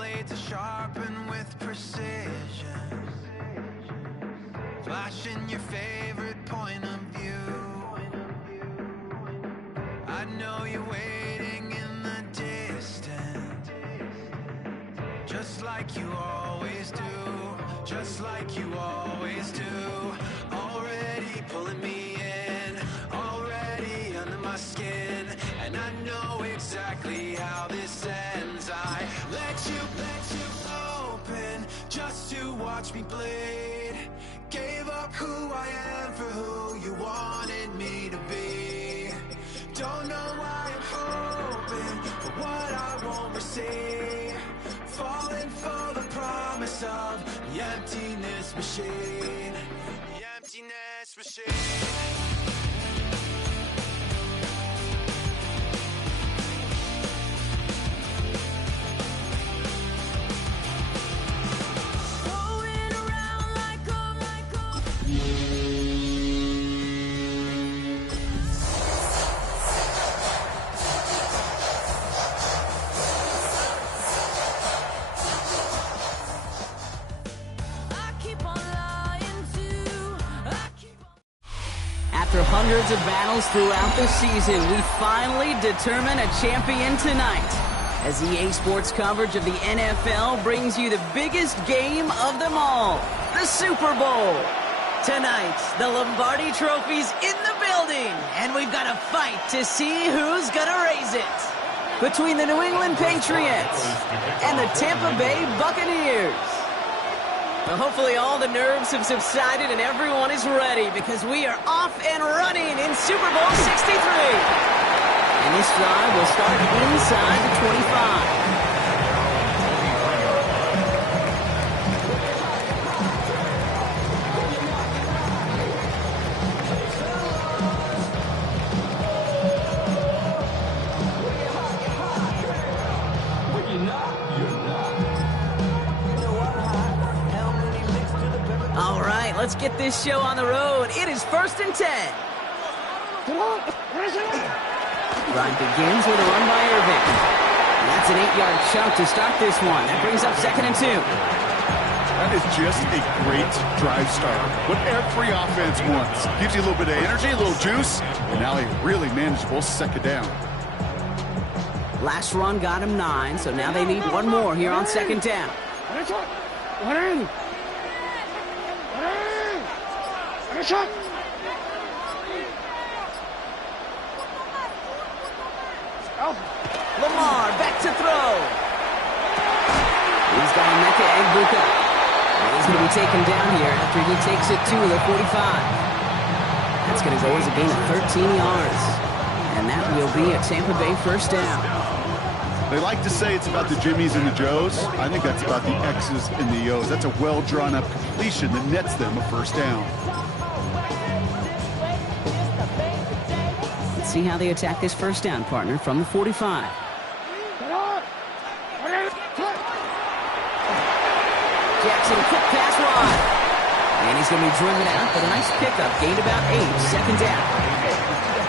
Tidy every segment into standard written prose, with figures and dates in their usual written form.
blades are sharpened with precision, flashing your favorite point of view. I know you're waiting in the distance, just like you always do, just like you always do. Already pulling me in, already under my skin, and I know exactly how this ends. I let you open just to watch me bleed. Gave up who I am for who you wanted me to be. Don't know why I'm hoping for what I won't receive. Falling for the promise of the emptiness machine. The emptiness machine. After hundreds of battles throughout the season, we finally determine a champion tonight, as EA Sports coverage of the NFL brings you the biggest game of them all, the Super Bowl. Tonight, the Lombardi Trophy's in the building, and we've got a fight to see who's gonna raise it. Between the New England Patriots and the Tampa Bay Buccaneers. Well, hopefully all the nerves have subsided and everyone is ready, because we are off and running in Super Bowl 63. And this drive will start inside the 25. All right, let's get this show on the road. It is 1st and 10. Drive begins with a run by Irving. That's an 8-yard chunk to start this one. That brings up 2nd and 2. That is just a great drive start. What every offense wants. Gives you a little bit of energy, a little juice, and now a really manageable 2nd down. Last run got him 9, so now they need one more here on 2nd down. Lamar back to throw. He's got Emeka Egbuka. He's going to be taken down here after he takes it to the 45. That's going to go as a gain of 13 yards. And that will be a Tampa Bay 1st down. They like to say it's about the Jimmies and the Joes. I think that's about the X's and the O's. That's a well-drawn-up completion that nets them a 1st down. Let's see how they attack this 1st down, partner, from the 45. Jackson, quick pass wide. And he's going to be driven out, but a nice pickup. Gained about 8, 2nd down.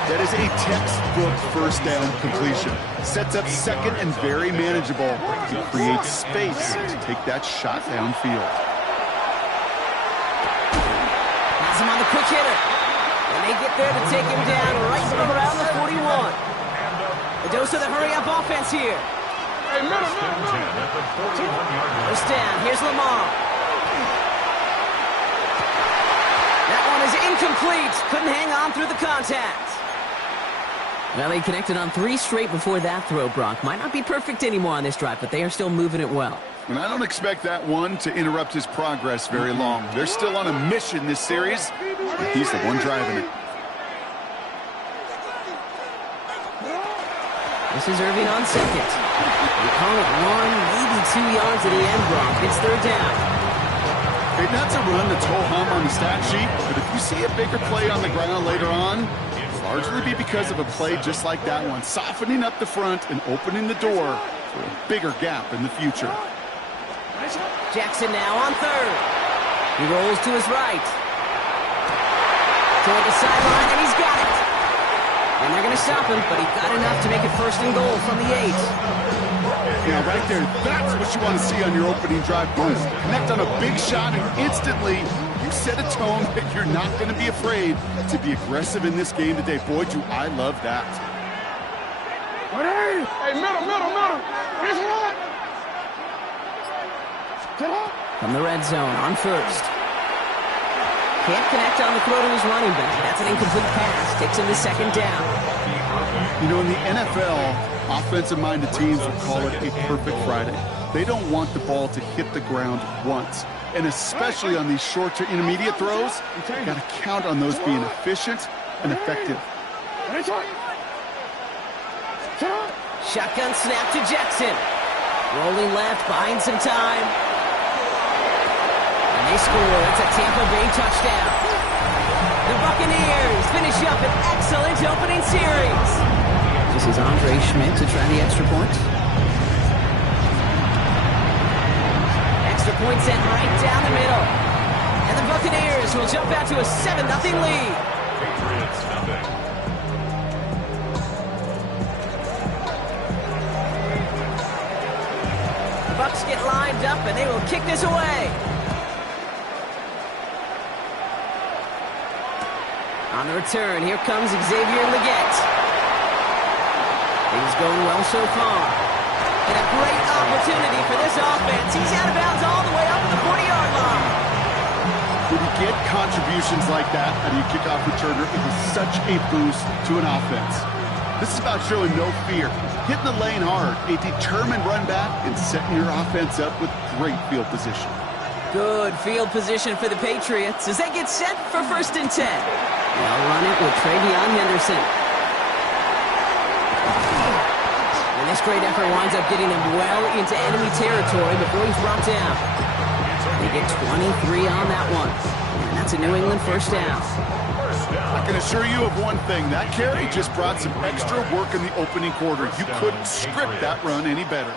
That is a textbook 1st down completion. Sets up 2nd and very manageable. It creates space to take that shot downfield. Has him on the quick hitter. And they get there to take him down right from around the 41. A dose of the hurry-up offense here. 1st down. Here's Lamar. That one is incomplete. Couldn't hang on through the contact. Well, they connected on 3 straight before that throw, Brock. Might not be perfect anymore on this drive, but they are still moving it well. And I don't expect that one to interrupt his progress very long. They're still on a mission this series. He's the one driving it. This is Irving on 2nd. They call it 1, maybe 2 yards at the end, Brock. It's 3rd down. Hey, that's a run that's ho-hum on the stat sheet, but if you see a bigger play on the ground later on, it'll largely be because of a play just like that one, softening up the front and opening the door for a bigger gap in the future. Jackson now on 3rd. He rolls to his right. Toward the sideline, and he's got it. And they're going to stop him, but he got enough to make it 1st and goal from the 8. Yeah, right there. That's what you want to see on your opening drive. Boom. Connect on a big shot, and instantly you set a tone that you're not going to be afraid to be aggressive in this game today. Boy, do I love that. Hey, middle. From the red zone on 1st. Can't connect on the throw to his running back. That's an incomplete pass. Takes him to 2nd down. You know, in the NFL, offensive-minded teams will call it a perfect Friday. They don't want the ball to hit the ground once. And especially on these short to intermediate throws, you got to count on those being efficient and effective. Shotgun snap to Jackson. Rolling left, buying some time. And they score. It's a Tampa Bay touchdown. The Buccaneers finish up an excellent opening series. This is Andre Schmidt to try the extra point. Extra point sent right down the middle. And the Buccaneers will jump out to a 7-0 lead. Patriots nothing. The Bucs get lined up and they will kick this away. On the return, here comes Xavier Leggett. Things going well so far. And a great opportunity for this offense. He's out of bounds all the way up to the 40-yard line. When you get contributions like that out of your kickoff returner, it is such a boost to an offense. This is about showing no fear, hitting the lane hard, a determined run back, and setting your offense up with great field position. Good field position for the Patriots as they get set for 1st and 10. They'll run it with Travion Henderson. And this great effort winds up getting them well into enemy territory before he's brought down. They get 23 on that one. And that's a New England 1st down. I can assure you of one thing. That carry just brought some extra work in the opening quarter. You couldn't script that run any better.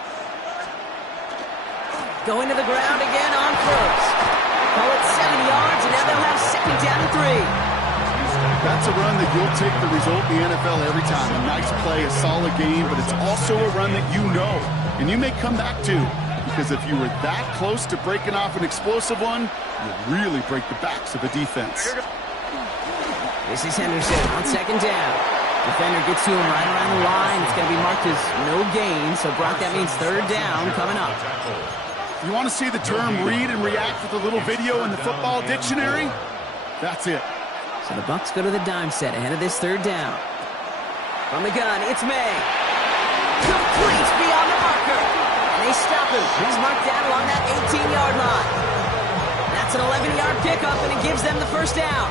Going to the ground again on 1st. Call it 7 yards, and now they'll have 2nd down and 3. That's a run that you'll take the result in the NFL every time. A nice play, a solid game, but it's also a run that you know, and you may come back to, because if you were that close to breaking off an explosive one, you'd really break the backs of a defense. This is Henderson on 2nd down. Defender gets to him right around the line. It's going to be marked as no gain, so Brock, that means 3rd down coming up. You want to see the term read and react with a little video in the football dictionary? That's it. So the Bucs go to the dime set ahead of this 3rd down. From the gun, it's May. Complete beyond the marker. And they stop him. He's marked down along that 18-yard line. That's an 11-yard pickup, and it gives them the 1st down.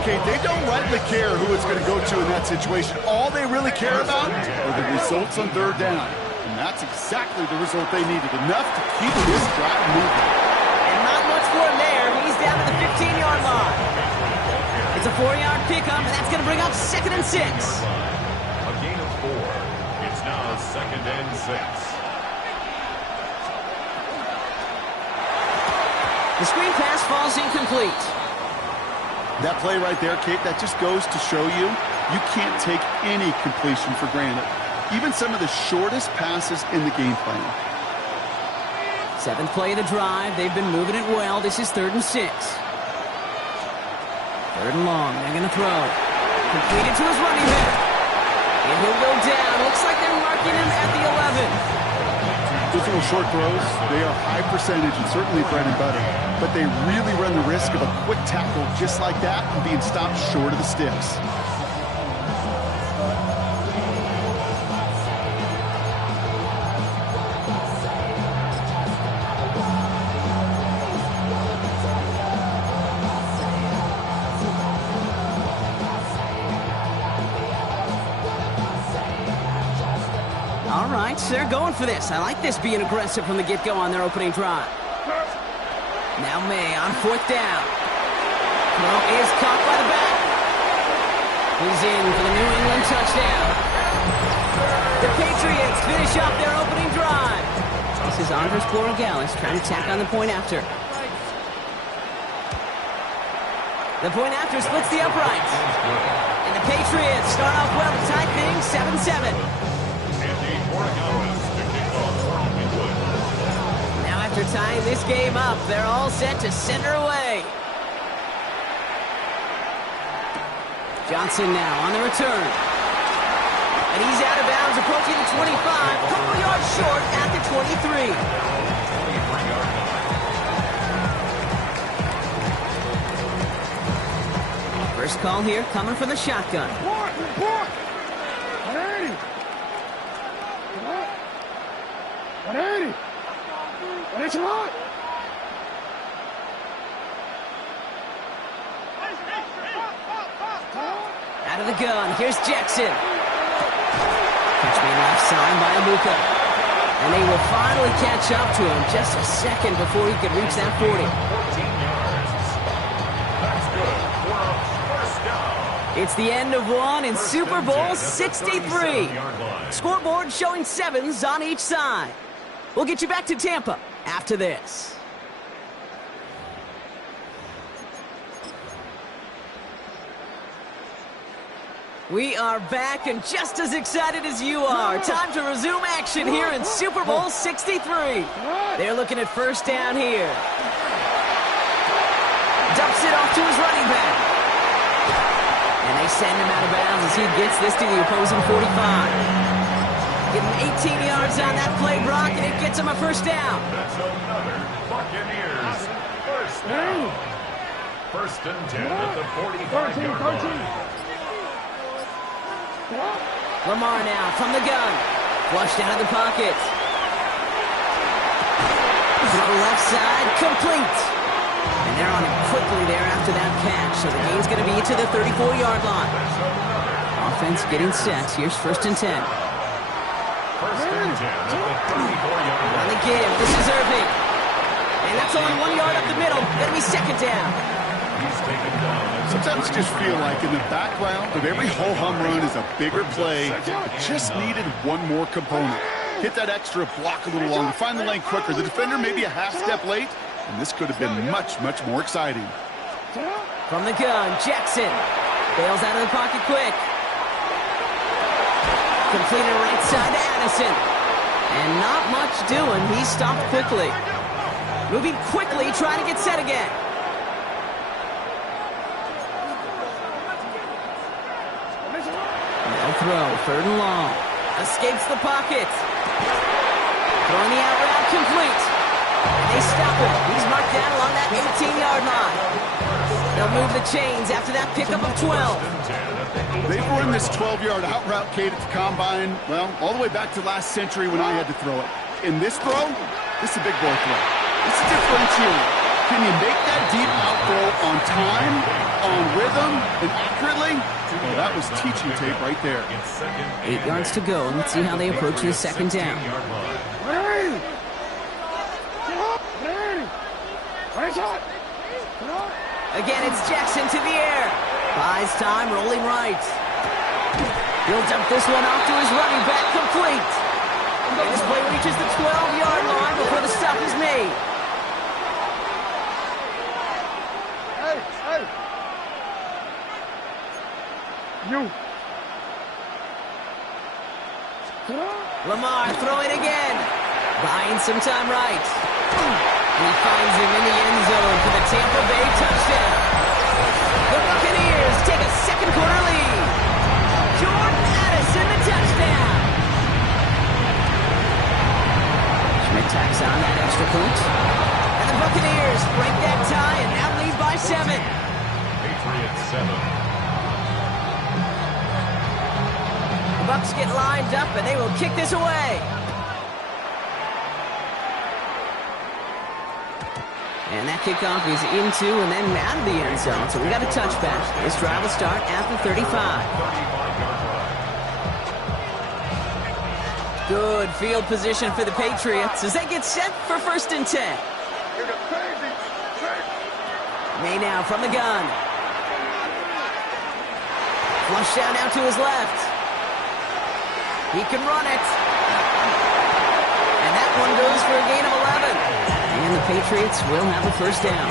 Okay, they don't rightly care who it's going to go to in that situation. All they really care about are the results on 3rd down. And that's exactly the result they needed. Enough to keep this drive moving. And not much for him there. He's down to the 15-yard line. It's a 4-yard pickup, and that's going to bring up 2nd and 6. A gain of 4. It's now 2nd and 6. The screen pass falls incomplete. That play right there, Kate, that just goes to show you can't take any completion for granted. Even some of the shortest passes in the game plan. 7th play of the drive. They've been moving it well. This is 3rd and 6. 3rd and long. They're going to throw. Completed to his running back. And he'll go down. Looks like they're marking him at the 11. Those little short throws, they are high percentage and certainly bread and butter. But they really run the risk of a quick tackle just like that and being stopped short of the sticks. All right, so they're going for this. I like this being aggressive from the get-go on their opening drive. Now May on 4th down. Throw is caught by the back. He's in for the New England touchdown. The Patriots finish off their opening drive. This is Andres Borregales trying to tack on the point after. The point after splits the uprights. And the Patriots start off well to tie things 7-7. Now after tying this game up, they're all set to center away. Johnson now on the return. And he's out of bounds, approaching the 25. A couple yards short at the 23. First call here coming from the shotgun. 180. 180. 180 lot. Out of the gun, here's Jackson. Catch me left side by Amuka. And they will finally catch up to him just a second before he could reach that 40. 14 yards. That's good. For a first down. It's the end of one in Super Bowl 63. Scoreboard showing 7s on each side. We'll get you back to Tampa after this. We are back and just as excited as you are. Time to resume action here in Super Bowl 63. They're looking at first down here. Dumps it off to his running back. And they send him out of bounds as he gets this to the opposing 45. Getting 18 yards on that play, Brock, and it gets him a first down. That's another Buccaneers first down. First and 10 at the 45-yard line. Lamar now from the gun. Flushed out of the pocket. Throw left side, complete. And they're on it quickly there after that catch. So the game's going to be to the 34-yard line. Offense getting set. Here's first and 10. First and 10 at the 34-yard line. On the give, this is Irving. And that's only 1 yard up the middle. Going to be second down. He's taken down. Sometimes you just feel like in the background of every ho-hum run is a bigger play. It just needed one more component. Hit that extra block a little longer, find the lane quicker. The defender maybe a half step late, and this could have been much, much more exciting. From the gun, Jackson. Bails out of the pocket quick. Completed right side to Addison. And not much doing. He stopped quickly. Moving quickly, trying to get set again. Throw, third and long. Escapes the pocket. Throwing the out route complete. And they stop him. He's marked down along that 18-yard line. They'll move the chains after that pickup of 12. They've run this 12-yard out route, Kate, at the combine, well, all the way back to last century when I had to throw it. In this throw, this is a big boy throw. It's a differentiator. Can you make that deep out throw on time, on rhythm, and accurately? Well, that was teaching tape right there. 8 yards to go. Let's see how they approach this second down. Again, it's Jackson to the air. Buys time, rolling right. He'll dump this one off to his running back, complete. And this play reaches the 12-yard line before the stop is made. Lamar throwing again. Buying some time right. And he finds him in the end zone for the Tampa Bay touchdown. The Buccaneers take a second quarter lead. Jordan Addison, the touchdown. Schmidt tacks on that extra point. And the Buccaneers break that tie and now lead by 7. Patriots 7. Bucs get lined up, and they will kick this away. And that kickoff is into and then out of the end zone. So we got a touchback. This drive will start at the 35. Good field position for the Patriots as they get set for first and 10. May now from the gun. Flush down out to his left. He can run it. And that one goes for a gain of 11. And the Patriots will have a first down.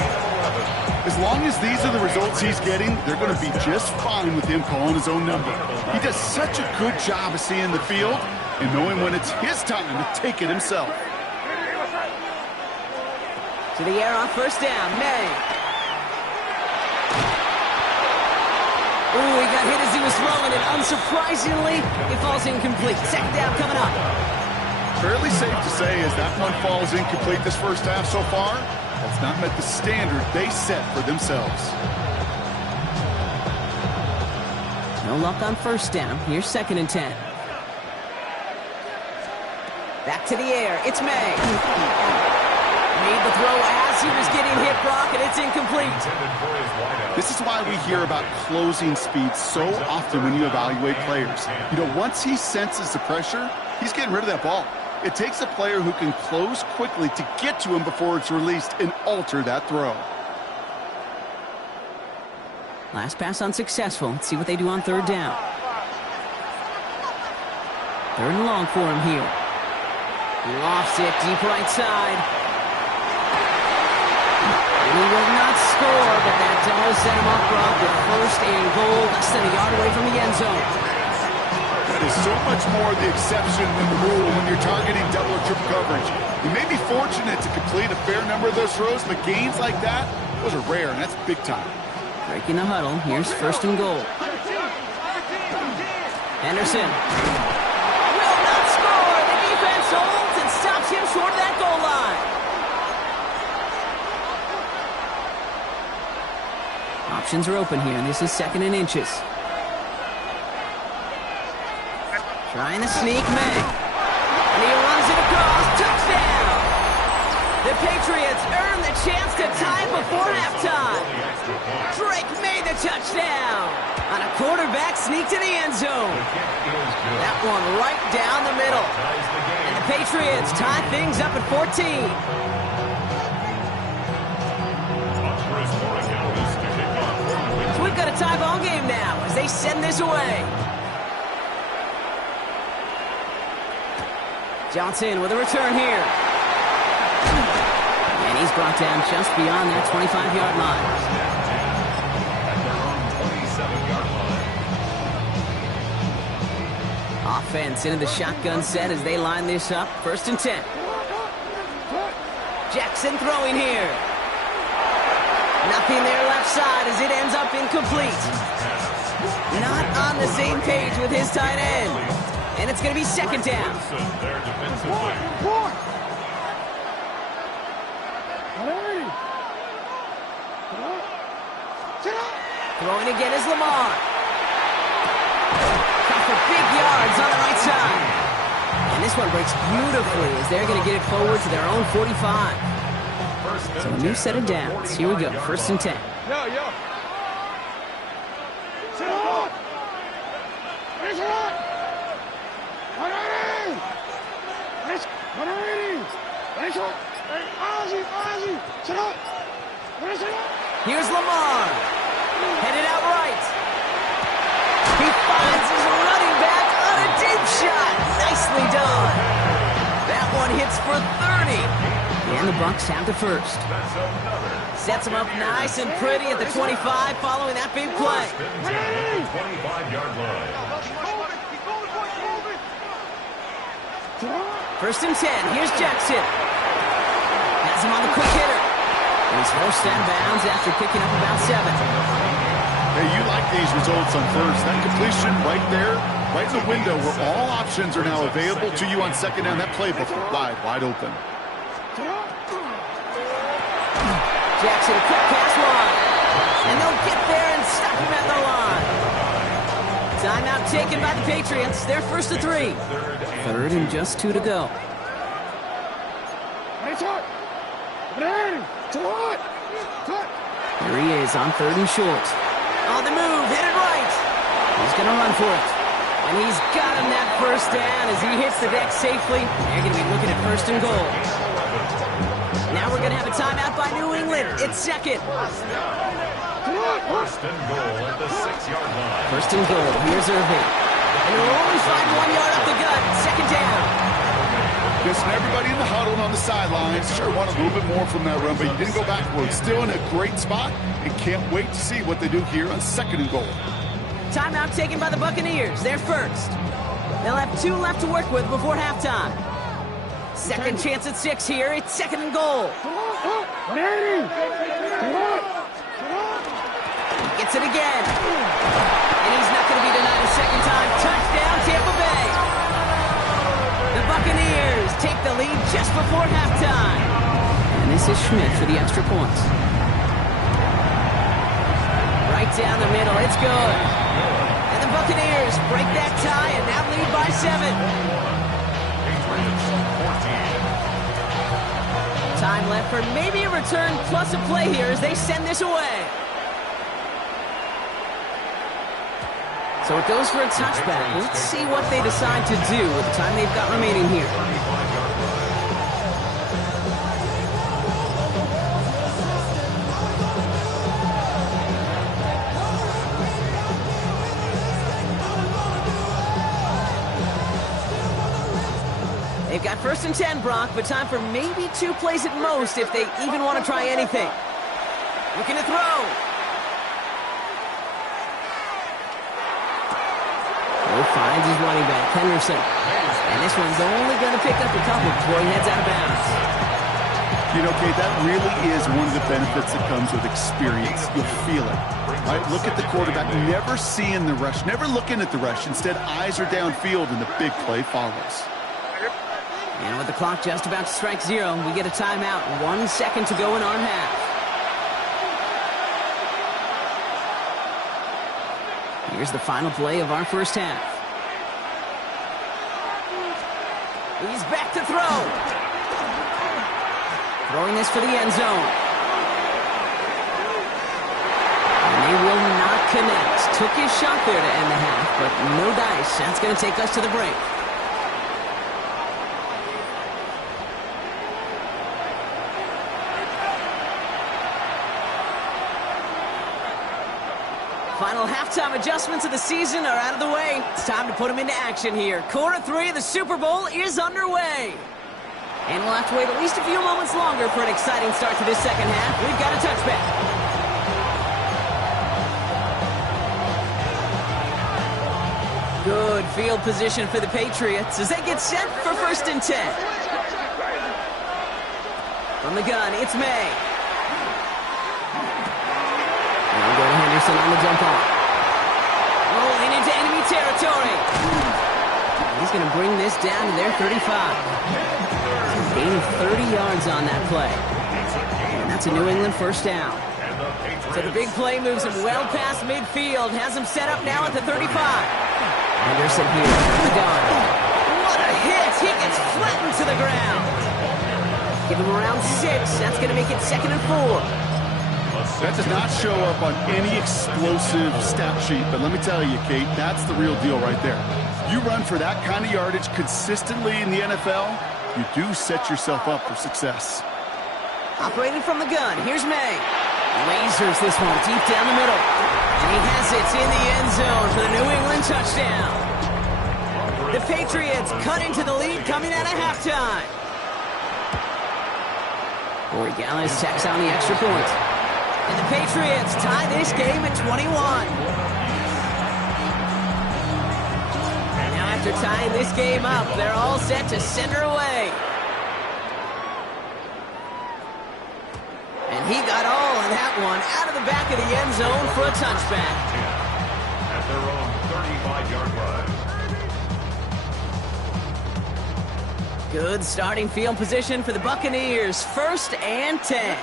As long as these are the results he's getting, they're going to be just fine with him calling his own number. He does such a good job of seeing the field and knowing when it's his time to take it himself. To the air on first down, May. Ooh, he got hit as he was throwing it. Unsurprisingly, it falls incomplete. Second down coming up. Fairly safe to say as that one falls incomplete this first half so far, that's not met the standard they set for themselves. No luck on first down. Here's 2nd and 10. Back to the air. It's May. Made the throw as he was getting hit, Brock, and it's incomplete. This is why we hear about closing speed so often when you evaluate players. You know, once he senses the pressure, he's getting rid of that ball. It takes a player who can close quickly to get to him before it's released and alter that throw. Last pass unsuccessful. Let's see what they do on third down. 3rd and long for him here. He lofts it deep right side. And he will not score, but that does set him up, Brock, with 1st and goal, less than a yard away from the end zone. That is so much more the exception than the rule when you're targeting double or triple coverage. You may be fortunate to complete a fair number of those throws, but gains like that, those are rare, and that's big time. Breaking the huddle. Here's 1st and goal. Henderson will not score. The defense holds and stops him short of that goal line. Options are open here, and this is 2nd and inches. Trying to sneak May. And he runs it across. Touchdown! The Patriots earn the chance to tie before halftime. Drake made the touchdown on a quarterback sneak to the end zone. That one right down the middle. And the Patriots tie things up at 14. So we've got a tie ball game now as they send this away. Johnson with a return here. And he's brought down just beyond that 25-yard line. Offense into the shotgun set as they line this up. 1st and 10. Jackson throwing here. Nothing there left side as it ends up incomplete. Not on the same page with his tight end. And it's going to be 2nd down. Throwing again is Lamar. Cut for big yards on the right side. And this one breaks beautifully as they're going to get it forward to their own 45. So a new set of downs. Here we go. 1st and 10. Here's Lamar. Headed out right. He finds his running back on a deep shot. Nicely done. That one hits for 30. And the Bucs have the 1st. Sets him up nice and pretty at the 25 following that big play. 25-yard line. 1st and 10. Here's Jackson. Has him on the quick hitter. And he's forced out of bounds after picking up about 7. Hey, you like these results on 1st. That completion right there, right in the window where all options are now available to you on 2nd down. That playbook wide open. Jackson, quick pass line. And they'll get there and stop him at the line. Timeout taken by the Patriots. They're 1st to 3. 3rd and just 2 to go. Here he is on 3rd and short. On the move, headed right. He's going to run for it. And he's got him that 1st down as he hits the deck safely. They're going to be looking at 1st and goal. Now we're going to have a timeout by New England. It's 2nd. 1st and goal at the 6-yard line. 1st and goal. Here's Irving. And he'll only find 1 yard up the gut. 2nd down. Listen, everybody in the huddle and on the sidelines sure want a little bit more from that run, but you didn't go backwards. Still in a great spot, and can't wait to see what they do here on 2nd and goal. Timeout taken by the Buccaneers. They're first. They'll have 2 left to work with before halftime. Second chance at 6 here. It's 2nd and goal. He gets it again. And he's not going to be denied a second time. Touchdown, Tampa Bay. The Buccaneers take the lead just before halftime. And this is Schmidt for the extra points. Right down the middle. It's good. And the Buccaneers break that tie and now lead by 7. Time left for maybe a return plus a play here as they send this away. So it goes for a touchback. Let's see what they decide to do with the time they've got remaining here. They've got 1st and 10, Brock, but time for maybe 2 plays at most if they even want to try anything. Looking to throw. Finds his running back, Henderson. And this one's only going to pick up a couple before he heads out of bounds. You know, Kate, that really is one of the benefits that comes with experience. You'll feel it. Right? Look at the quarterback, never seeing the rush, never looking at the rush. Instead, eyes are downfield, and the big play follows. And with the clock just about to strike 0, we get a timeout. 1 second to go in our half. Here's the final play of our first half. He's back to throw. Throwing this for the end zone. And they will not connect. Took his shot there to end the half, but no dice. That's going to take us to the break. Final halftime adjustments of the season are out of the way. It's time to put them into action here. Quarter 3 of the Super Bowl is underway. And we'll have to wait at least a few moments longer for an exciting start to this second half. We've got a touchback. Good field position for the Patriots as they get set for 1st and 10. From the gun, it's May. Go to Henderson on the jump off. Rolling into enemy territory. He's going to bring this down to their 35. Gain of 30 yards on that play. And that's a New England 1st down. So the big play moves him well past midfield. Has him set up now at the 35. Henderson here from the gun. What a hit. He gets flattened to the ground. Give him around 6. That's going to make it 2nd and 4. That does not show up on any explosive stat sheet, but let me tell you, Kate, that's the real deal right there. You run for that kind of yardage consistently in the NFL, you do set yourself up for success. Operating from the gun, here's May. Lasers this one deep down the middle. And he has it in the end zone for the New England touchdown. The Patriots cut into the lead coming out of halftime. Corey Gallis tacks on the extra point. And the Patriots tie this game at 21. And now after tying this game up, they're all set to send her away. And he got all of that one out of the back of the end zone for a touchback. At their own 35-yard line. Good starting field position for the Buccaneers. 1st and 10.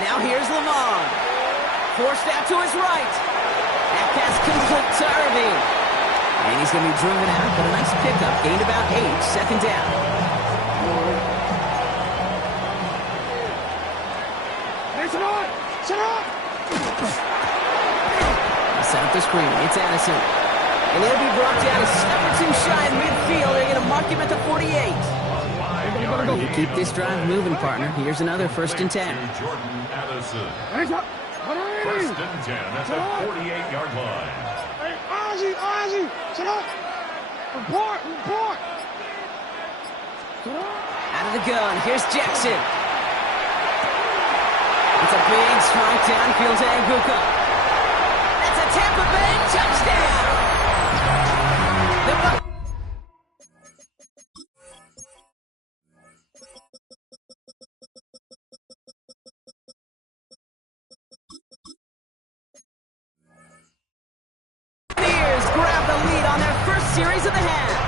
Now here's Lamar. Forced out to his right. That pass complete to Irving. And he's going to be driven out, but a nice pickup. Gained about 8, 2nd down. Set up the screen. It's Addison. And he'll be brought down a step or 2 shy in midfield. They're going to mark him at the 48. You keep this drive moving, partner. Here's another 1st and 10. Jordan Addison. First and 10 at the 48-yard line. Hey, RYZE, sit up. Report. Out of the gun, here's Jackson. It's a big, strong downfield to Anguka. That's a Tampa Bay touchdown! The Bucs. Grab the lead on their first series of the half.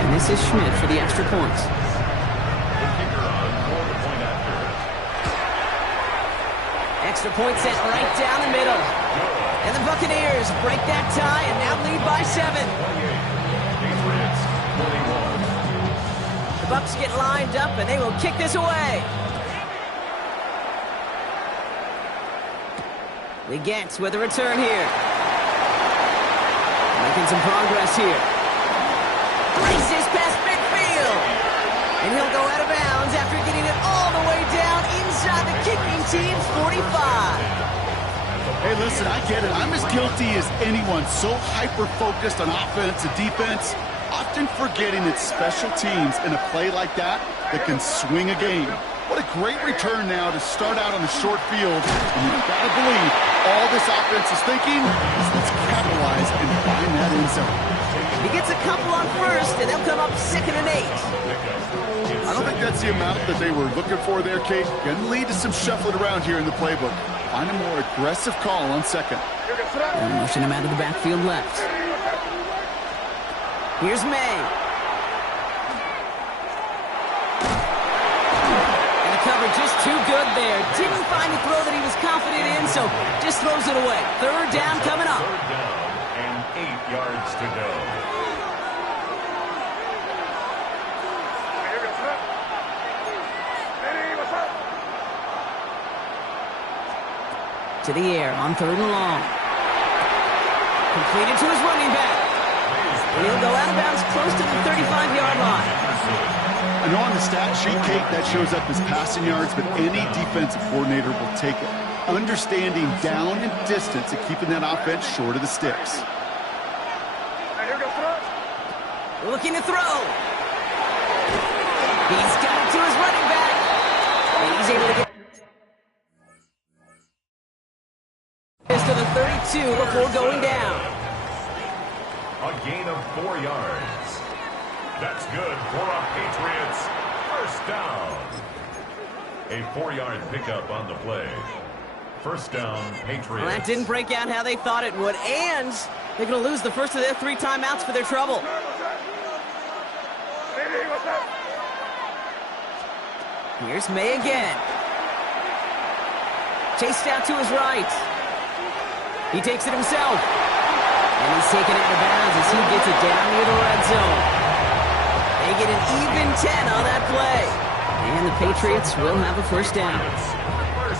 And this is Schmidt for the extra points. The kicker on for the point after. Extra point sent right down the middle. And the Buccaneers break that tie and now lead by 7. 28. Patriots, 21. The Bucs get lined up and they will kick this away. Legette with a return here. Making some progress here. Races past midfield. And he'll go out of bounds after getting it all the way down inside the kicking team's 45. Hey, listen, I get it. I'm as guilty as anyone. So hyper-focused on offense and defense, often forgetting it's special teams in a play like that can swing a game. What a great return now to start out on the short field. And you've got to believe all this offense is thinking is let's capitalize and find that end zone. He gets a couple on first, and they'll come up 2nd and 8. I don't think that's the amount that they were looking for there, Kate. Going to lead to some shuffling around here in the playbook. Find a more aggressive call on 2nd. And motion him out of the backfield left. Here's May. And the cover just too good there. Didn't find a throw that he was confident in, so just throws it away. 3rd down coming up. 3rd down and 8 yards to go. To the air on 3rd and long. Completed to his running back. And he'll go out of bounds close to the 35-yard line. I know on the stat sheet, Kate, that shows up as passing yards, but any defensive coordinator will take it. Understanding down and distance and keeping that offense short of the sticks. Looking to throw. He's got it to his running back. And he's able to get this to the 32 before going down. A gain of 4 yards. That's good for a Patriots first down. A 4-yard pickup on the play. First down, Patriots. Well, that didn't break out how they thought it would, and they're going to lose the first of their 3 timeouts for their trouble. Here's May again. Chased out to his right. He takes it himself. And he's taken out of bounds as he gets it down near the red zone. They get an even 10 on that play. And the Patriots will have a first down.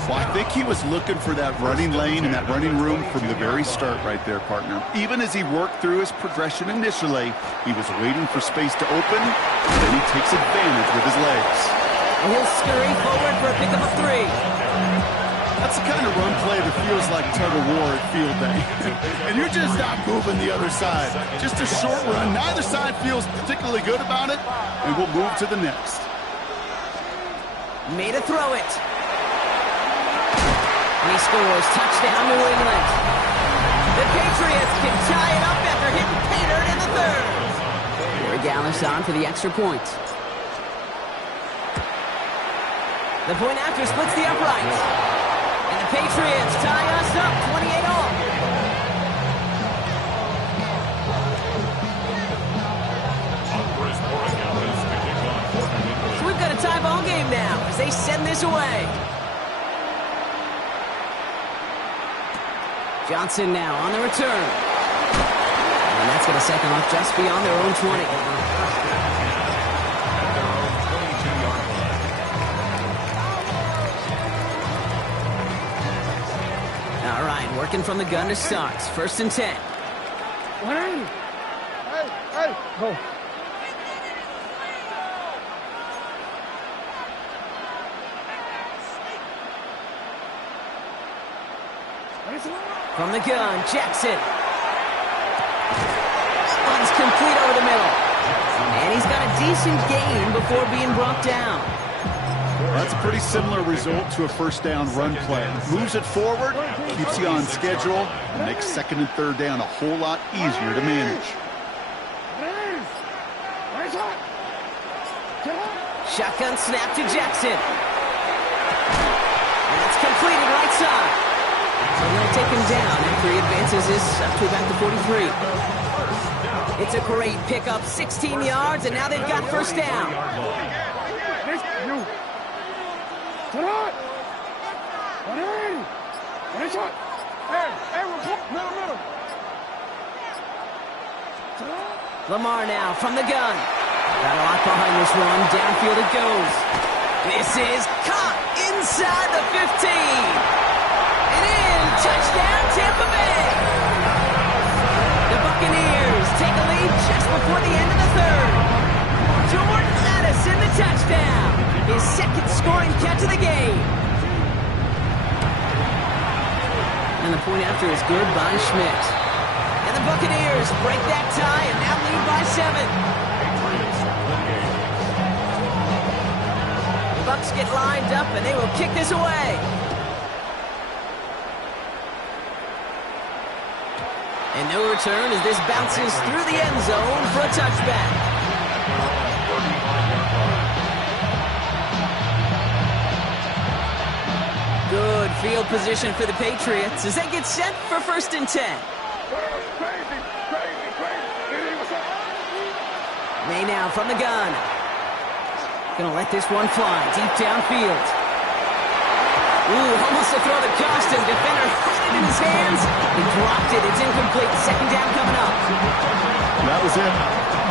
Well, I think he was looking for that running lane and that running room from the very start right there, partner. Even as he worked through his progression initially, he was waiting for space to open, and then he takes advantage with his legs. And he'll scurry forward for a pickup of 3. That's the kind of run play that feels like tug of war at field day. And you're just not moving the other side. Just a short run. Neither side feels particularly good about it, and we'll move to the next. Made a throw it. And he scores. Touchdown, New England. The Patriots can tie it up after hitting pay dirt in the 3rd. Corey Gallis on for the extra point. The point after splits the upright. And the Patriots tie us up 28-all. So we've got a tie ball game now as they send this away. Johnson now on the return. And that's going to set them off just beyond their own 20. All right, working from the gun to start. 1st and 10. 180. Hey, go. From the gun, Jackson. One's complete over the middle. And he's got a decent gain before being brought down. That's a pretty similar result to a first down run play. Moves it forward, keeps you on schedule, and makes second and third down a whole lot easier to manage. Shotgun snap to Jackson. And that's completed right side. So they'll take him down after he advances this up to about the 43. It's a great pickup, 16 yards, and now they've got first down. Lamar now from the gun. Got a lot behind this run. Downfield it goes. This is caught inside the 15. And in. Touchdown, Tampa Bay. The Buccaneers take a lead just before the end of the third. Jordan Addison the touchdown. His second scoring catch of the game. And the point after is good by Schmidt. And the Buccaneers break that tie and now lead by 7. The Bucs get lined up and they will kick this away. And no return as this bounces through the end zone for a touchback. Good field position for the Patriots as they get set for 1st and 10. May now from the gun. Gonna let this one fly deep downfield. Ooh, almost a throw that cost him. Defender had it in his hands. He dropped it. It's incomplete. Second down coming up. That was it.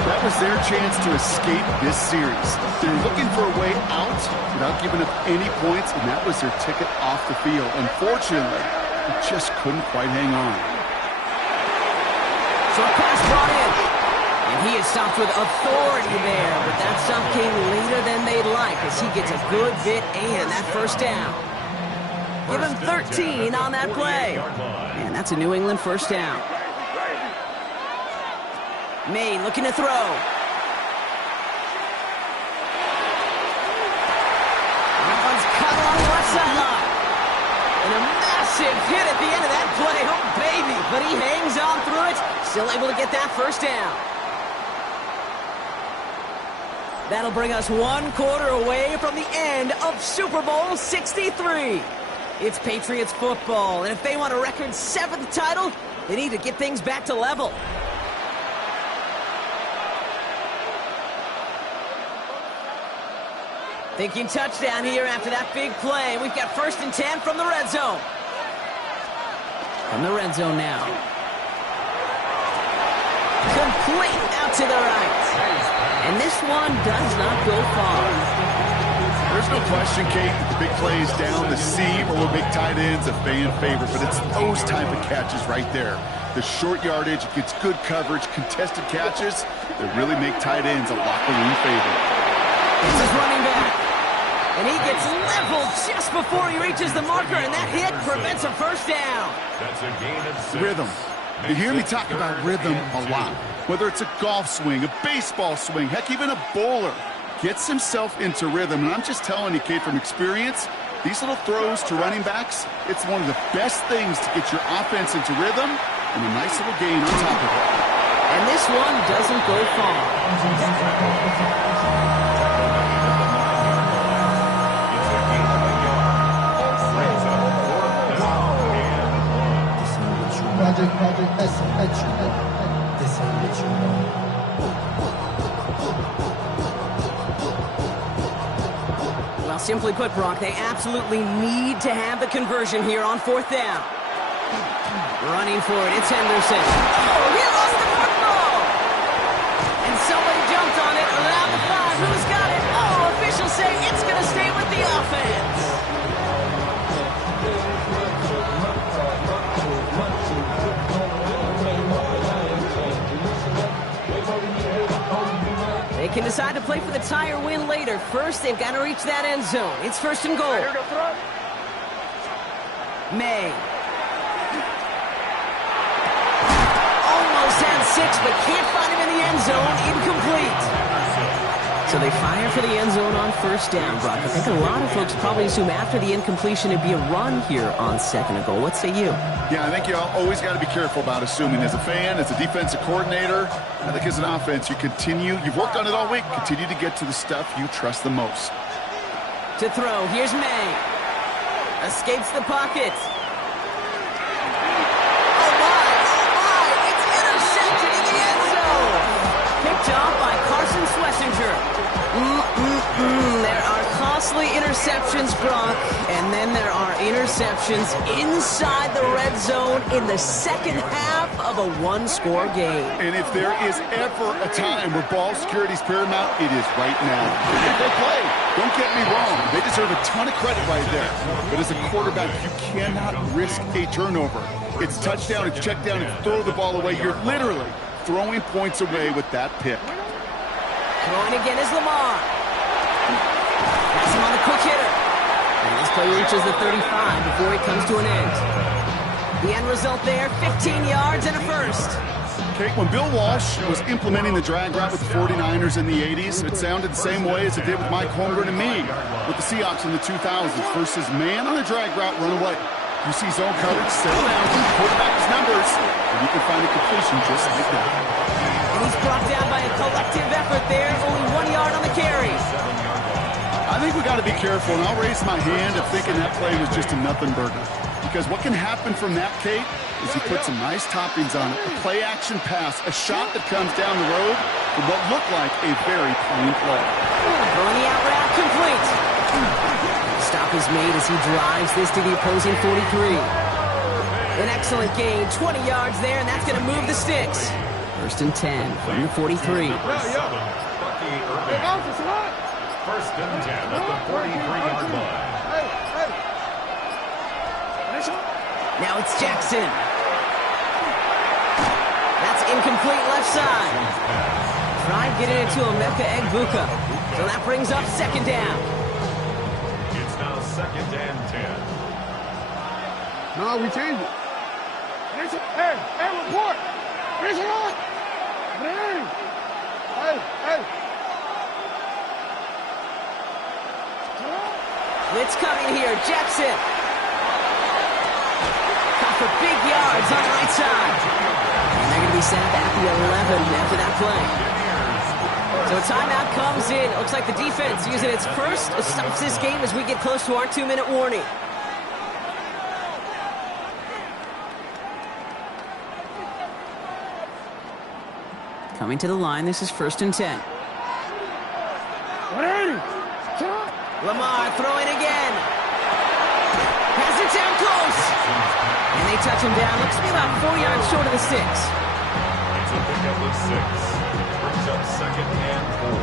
That was their chance to escape this series. They were looking for a way out without giving up any points, and that was their ticket off the field. Unfortunately, they just couldn't quite hang on. Short pass brought in. And he is stopped with authority there, but that stop came later than they'd like as he gets a good bit and that first down. Give him 13 on that play. And that's a New England first down. May looking to throw. That one's cut along the left sideline. And a massive hit at the end of that play. Oh, baby. But he hangs on through it. Still able to get that first down. That'll bring us 1 quarter away from the end of Super Bowl 63. It's Patriots football, and if they want a record 7th title, they need to get things back to level. Thinking touchdown here after that big play. We've got 1st and 10 from the red zone. From the red zone now. Complete out to the right. And this one does not go far. There's no question, Kate, that the big plays down the seam or will make tight ends a fan favorite, but it's those type of catches right there. The short yardage, it gets good coverage, contested catches that really make tight ends a locker room favorite. This is running back. And he gets leveled just before he reaches the marker, and that hit prevents a first down. That's a gain of 6. Rhythm. You hear me talk about rhythm a lot. Whether it's a golf swing, a baseball swing, heck, even a bowler gets himself into rhythm. And I'm just telling you, Kate, from experience, these little throws to running backs, it's one of the best things to get your offense into rhythm and a nice little gain on top of it. And this one doesn't go far. Well, simply put, Brock, they absolutely need to have the conversion here on 4th down. Running for it, it's Henderson. Oh, he lost the football! And somebody jumped on it around the 5. Who's got it? Oh, officials say it's going to stay with the offense. They can decide to play for the tie or win later. First, they've got to reach that end zone. It's 1st and goal. May. but can't find him in the end zone. Incomplete. So they fire for the end zone on first down, Brock. I think a lot of folks probably assume after the incompletion it'd be a run here on second and goal. What say you? Yeah, I think you always got to be careful about assuming. As a fan, as a defensive coordinator, I think as an offense, you've worked on it all week, continue to get to the stuff you trust the most. To throw, here's May. Escapes the pocket. Oh my, it's intercepted in the end zone. Picked off by Carson Schlesinger. There are costly interceptions, Brock, and then there are interceptions inside the red zone in the second half of a one-score game. And if there is ever a time where ball security is paramount, it is right now. They play. Don't get me wrong. They deserve a ton of credit right there. But as a quarterback, you cannot risk a turnover. It's touchdown, it's check down, it's throw the ball away. You're literally throwing points away with that pick. Throwing again is Lamar. Pass him on the quick hitter. And this play reaches the 35 before he comes to an end. The end result there, 15 yards and a first. Okay, when Bill Walsh was implementing the drag route with the 49ers in the 80s, it sounded the same way as it did with Mike Holmgren and me with the Seahawks in the 2000s versus man on a drag route, run away. You see zone coverage, settle down, quarterback his numbers, and you can find a completion just like that. And he's brought down by a collective effort there, only 1 yard on the carry. I think we got to be careful, and I'll raise my hand of thinking that play was just a nothing burger. Because what can happen from that, Kate, is he put some nice toppings on it. A play-action pass, a shot that comes down the road for what looked like a very clean play. Throwing the out route complete. Stop is made as he drives this to the opposing 43. An excellent gain, 20 yards there, and that's going to move the sticks. First and 10 from the 43. First and 10 at the 43-yard line. Now it's Jackson. That's incomplete left side. Try getting it to Emeka Egbuka. So that brings up second down. It's now second and 10. No, we changed it. Hey, report. Finish it on. Hey. Blitz coming here. Jackson. Caught for big yards on the right side. And they're going to be set up at the 11 after that play. So a timeout comes in. Looks like the defense using its first stops this game as we get close to our 2-minute warning. Coming to the line, this is first and 10. Lamar throwing again. Has it down close. And they touch him down. Looks to be about 4 yards short of the 6. It's a pickup of 6. Brings up second and 4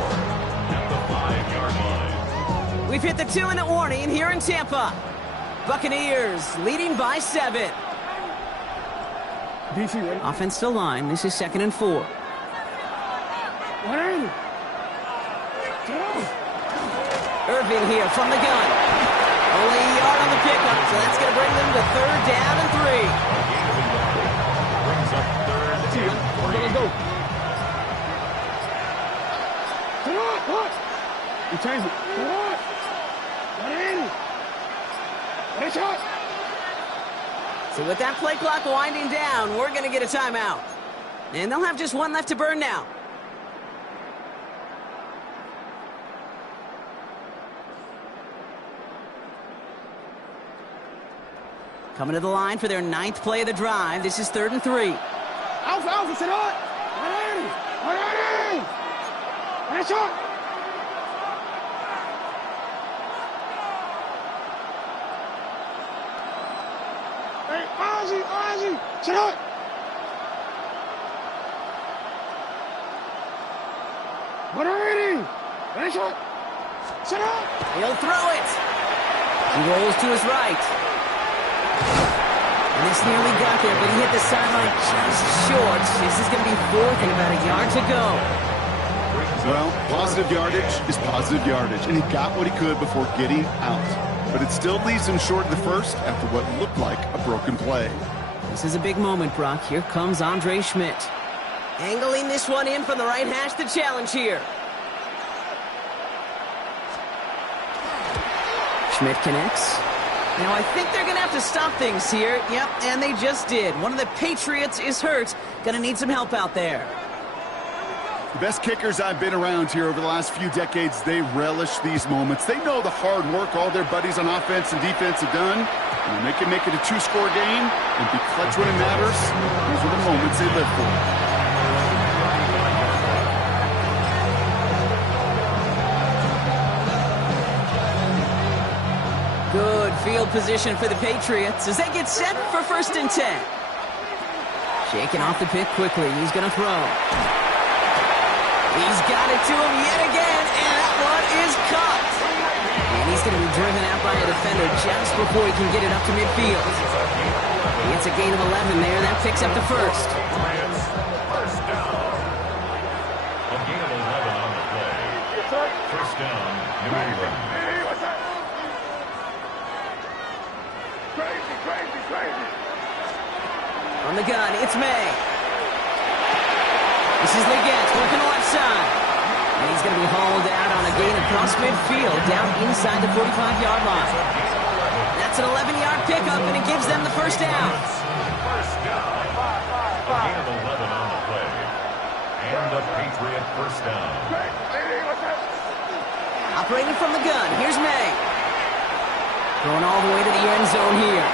at the 5-yard line. We've hit the 2-minute warning here in Tampa. Buccaneers leading by 7. Offense to line. This is second and 4. Irving here from the gun. Only a yard on the pickup, so that's going to bring them to third down and 3. Brings up third and 3. Go. Come on. You change it. Come on. Let it shot. So with that play clock winding down, we're going to get a timeout. And they'll have just one left to burn now. Coming to the line for their 9th play of the drive. This is third and 3. Alpha, sit on. Ready. Let's shot. Hey, Ozzy, sit on. Ready. Let's shot. Sit on. He'll throw it. He rolls to his right. And this nearly got there, but he hit the sideline just short. This is going to be 4th and about a yard to go. Well, positive yardage is positive yardage, and he got what he could before getting out. But it still leaves him short of the first after what looked like a broken play. This is a big moment, Brock. Here comes Andre Schmidt. Angling this one in from the right hash to challenge here. Schmidt connects. Now I think they're going to have to stop things here. Yep, and they just did. One of the Patriots is hurt. Going to need some help out there. The best kickers I've been around here over the last few decades, they relish these moments. They know the hard work all their buddies on offense and defense have done. And when they can make it a two-score game and be clutch when it matters, those are the moments they live for. Good field position for the Patriots as they get set for 1st and 10. Shaking off the pick quickly. He's going to throw. He's got it to him yet again, and that one is caught. And he's going to be driven out by a defender just before he can get it up to midfield. It's a gain of 11 there. That picks up the first. First down. A gain of 11 on the play. First down, New England. Crazy. On the gun, it's May. This is Leggett working the left side. And he's going to be hauled out on a gain across midfield, down inside the 45-yard line. That's an 11-yard pickup, and it gives them the first down. First down. A gain of 11 on the play. And a Patriot first down. Operating from the gun, here's May. Going all the way to the end zone here.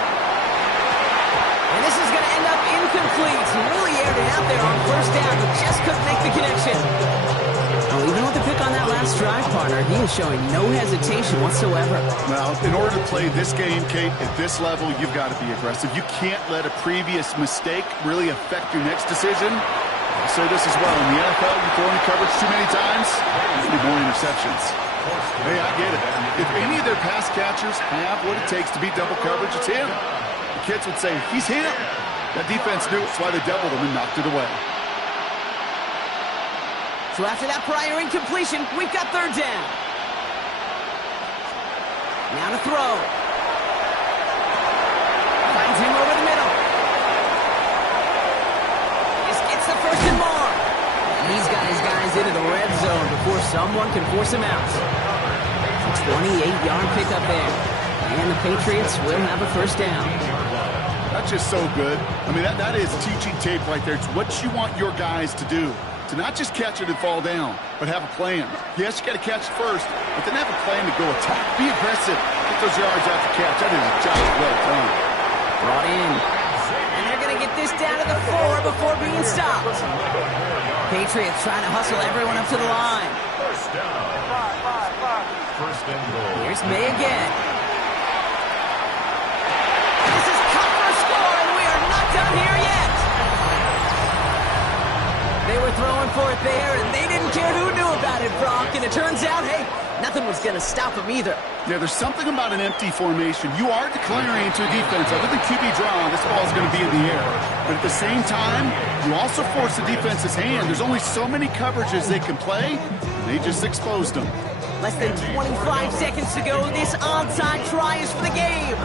And this is going to end up incomplete. He really aired it out there on first down. He just couldn't make the connection. Well, even with the pick on that last drive, partner, he is showing no hesitation whatsoever. Well, in order to play this game, Kate, at this level, you've got to be aggressive. You can't let a previous mistake really affect your next decision. I'll say this as well. In the NFL, you throw in coverage too many times, there's going to be more interceptions. Hey, I get it. If any of their pass catchers have what it takes to beat double coverage, it's him. The kids would say, he's him. That defense knew it. That's why they doubled him and knocked it away. So after that prior incompletion, we've got 3rd down. Now to throw. Finds him over the middle. This gets the first and more. He's got his guys into the red zone before someone can force him out. It's a 28-yard pickup there. And the Patriots will have a first down. That's just so good. I mean, that is teaching tape right there. It's what you want your guys to do. To not just catch it and fall down, but have a plan. Yes, you got to catch it first, but then have a plan to go attack. Be aggressive. Get those yards after catch. That is a job well done. Brought in. And they're going to get this down to the 4 before being stopped. Patriots trying to hustle everyone up to the line. First down. First and goal. Here's May again. This is cut for a score, and we are not done here yet. They were throwing for it there, and they didn't care who knew about it, Brock. And it turns out, hey, nothing was going to stop them either. Yeah, there's something about an empty formation. You are declaring to a defense, other than QB draw, this ball is going to be in the air. But at the same time, you also force the defense's hand. There's only so many coverages they can play, and they just exposed them. Less than 25 seconds to go. This onside try is for the game.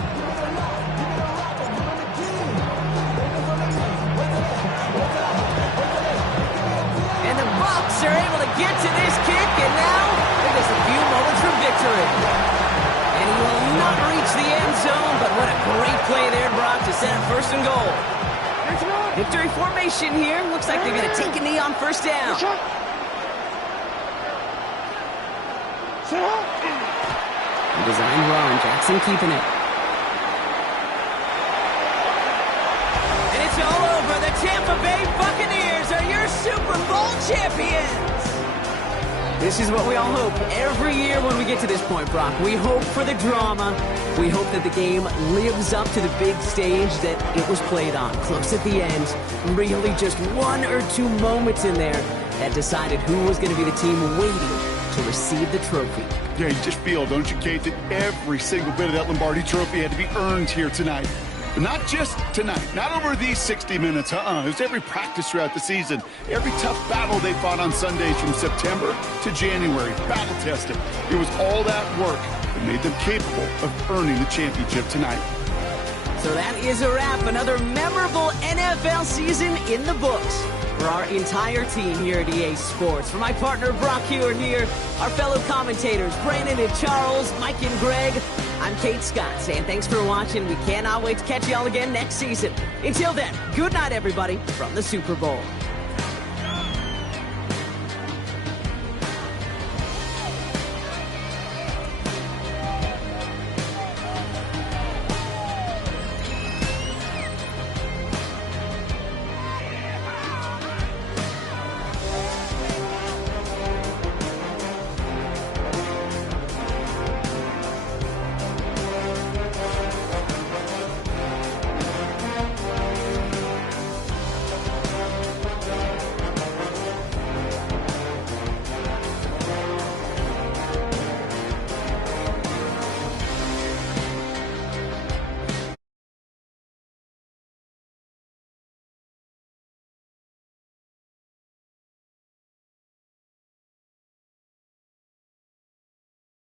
And the Bucs are able to get to this kick, and now they're just a few moments from victory. And he will not reach the end zone, but what a great play there, Brock, to set up 1st and goal. Victory formation here. Looks like they're going to take a knee on first down. Design run. Jackson keeping it. And it's all over. The Tampa Bay Buccaneers are your Super Bowl champions. This is what we all hope every year when we get to this point, Brock. We hope for the drama. We hope that the game lives up to the big stage that it was played on. Close at the end. Really just 1 or 2 moments in there that decided who was going to be the team waiting to receive the trophy. Yeah, you just feel, don't you, Kate, that every single bit of that Lombardi trophy had to be earned here tonight. But not just tonight, not over these 60 minutes, It was every practice throughout the season, every tough battle they fought on Sundays from September to January, battle tested. It was all that work that made them capable of earning the championship tonight. So that is a wrap. Another memorable NFL season in the books. For our entire team here at EA Sports, for my partner Brock Hewitt here, our fellow commentators Brandon and Charles, Mike and Greg, I'm Kate Scott saying thanks for watching. We cannot wait to catch y'all again next season. Until then, good night everybody from the Super Bowl.